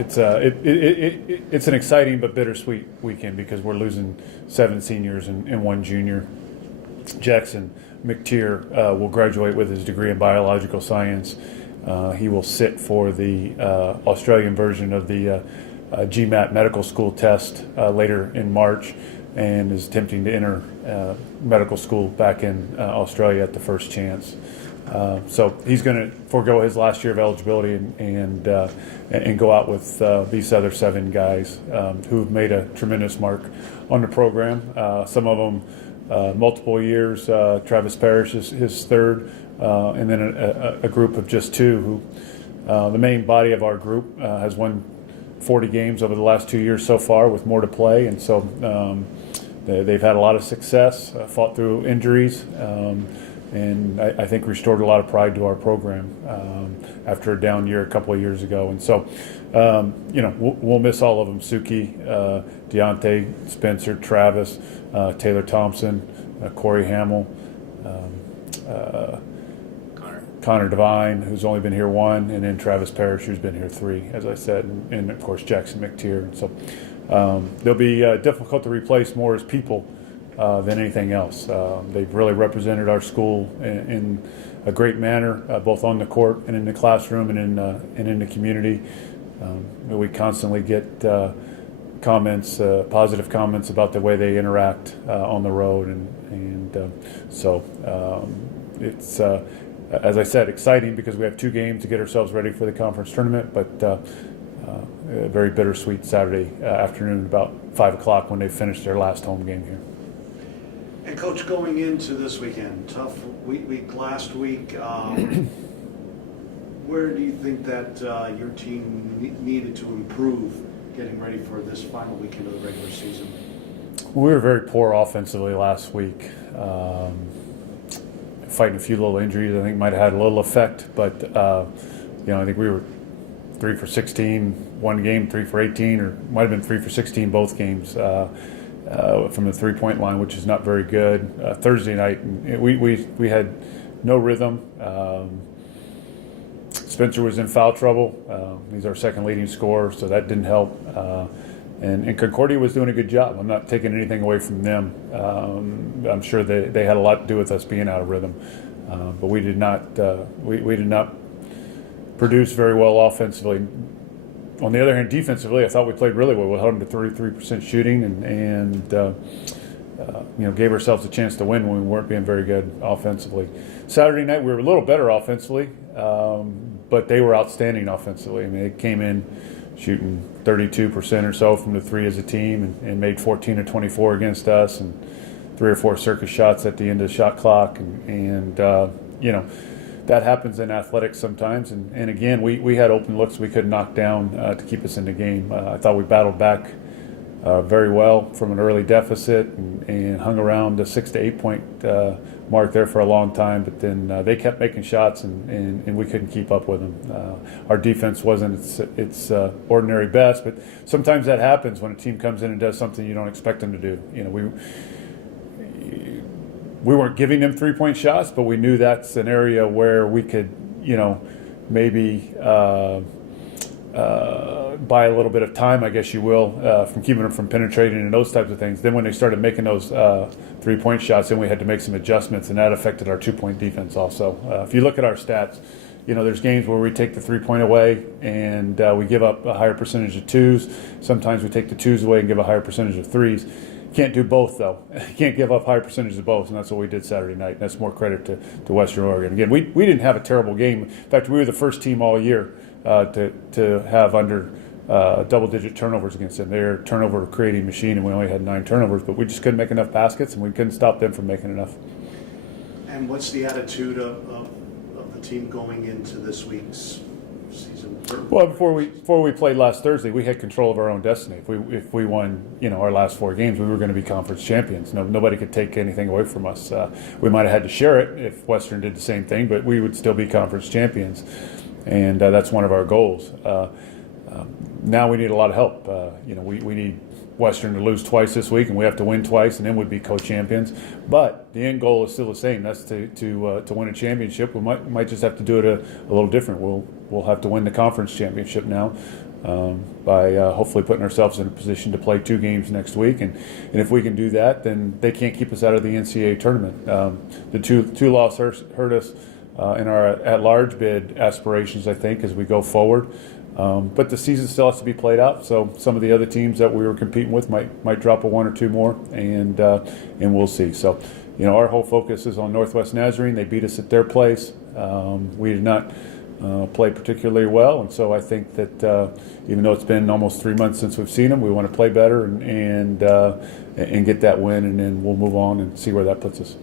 It's an exciting but bittersweet weekend because we're losing 7 seniors and 1 junior. Jackson McTier will graduate with his degree in biological science. He will sit for the Australian version of the GMAT medical school test later in March, and is attempting to enter medical school back in Australia at the first chance. So he's going to forego his last year of eligibility and go out with these other 7 guys who've made a tremendous mark on the program. Some of them multiple years. Travis Parrish is his third, and then a group of just 2 who the main body of our group has won 40 games over the last 2 years so far, with more to play, and so they've had a lot of success, fought through injuries, and I think restored a lot of pride to our program after a down year a couple of years ago. And so, we'll miss all of them: Suki, Deontay, Spencer, Travis, Taylor Thompson, Corey Hamill, Connor Devine, who's only been here 1, and then Travis Parrish, who's been here 3, as I said, and of course Jackson McTier. And so they'll be difficult to replace more as people than anything else. They've really represented our school in a great manner, both on the court and in the classroom and in the community. We constantly get positive comments about the way they interact on the road, and so it's, as I said, exciting because we have 2 games to get ourselves ready for the conference tournament, but a very bittersweet Saturday afternoon about 5 o'clock when they finished their last home game here. And Coach, going into this weekend, tough week last week, where do you think that your team needed to improve getting ready for this final weekend of the regular season? We were very poor offensively last week. Fighting a few little injuries, I think might have had a little effect, but I think we were 3 for 16 one game, 3 for 18, or might have been 3 for 16 both games from the 3-point line, which is not very good. Thursday night, we had no rhythm. Spencer was in foul trouble. He's our second leading scorer, so that didn't help. And Concordia was doing a good job. I'm not taking anything away from them. I'm sure they had a lot to do with us being out of rhythm, but we did not we did not produce very well offensively. On the other hand, defensively, I thought we played really well. We held them to 33% shooting, and gave ourselves a chance to win when we weren't being very good offensively. Saturday night, we were a little better offensively, but they were outstanding offensively. I mean, they came in shooting 32% or so from the 3 as a team, and made 14 or 24 against us, and 3 or 4 circus shots at the end of the shot clock, and that happens in athletics sometimes. And again, we had open looks we could knock down to keep us in the game. I thought we battled back very well from an early deficit and hung around the 6 to 8 point mark there for a long time, but then they kept making shots, and we couldn't keep up with them. Our defense wasn't its ordinary best, but sometimes that happens when a team comes in and does something you don't expect them to do. We weren't giving them 3-point shots, but we knew that's an area where we could, maybe buy a little bit of time, I guess you will, from keeping them from penetrating and those types of things. Then when they started making those 3-point shots, then we had to make some adjustments, and that affected our 2-point defense also. If you look at our stats, there's games where we take the 3-point away and we give up a higher percentage of 2s. Sometimes we take the 2s away and give a higher percentage of 3s. Can't do both, though. Can't give up higher percentages of both, and that's what we did Saturday night. That's more credit to Western Oregon. Again, we didn't have a terrible game. In fact, we were the first team all year to have under double-digit turnovers against them. They're a turnover-creating machine, and we only had 9 turnovers, but we just couldn't make enough baskets, and we couldn't stop them from making enough. And what's the attitude of the team going into this week's season? Well, before we played last Thursday, we had control of our own destiny. If we won, our last 4 games, we were going to be conference champions. Nobody could take anything away from us. We might have had to share it if Western did the same thing, but we would still be conference champions, and that's one of our goals. Now we need a lot of help. We need Western to lose twice this week, and we have to win twice, and then we'd be co-champions. But the end goal is still the same. That's to win a championship. We might just have to do it a little different. We'll have to win the conference championship now. by hopefully putting ourselves in a position to play 2 games next week. And if we can do that, then they can't keep us out of the NCAA tournament. The two losses hurt us in our at-large bid aspirations, I think, as we go forward. But the season still has to be played out, so some of the other teams that we were competing with might drop a 1 or 2 more, and we'll see. So, our whole focus is on Northwest Nazarene. They beat us at their place. We did not play particularly well, and so I think that even though it's been almost 3 months since we've seen them, we want to play better and get that win, and then we'll move on and see where that puts us.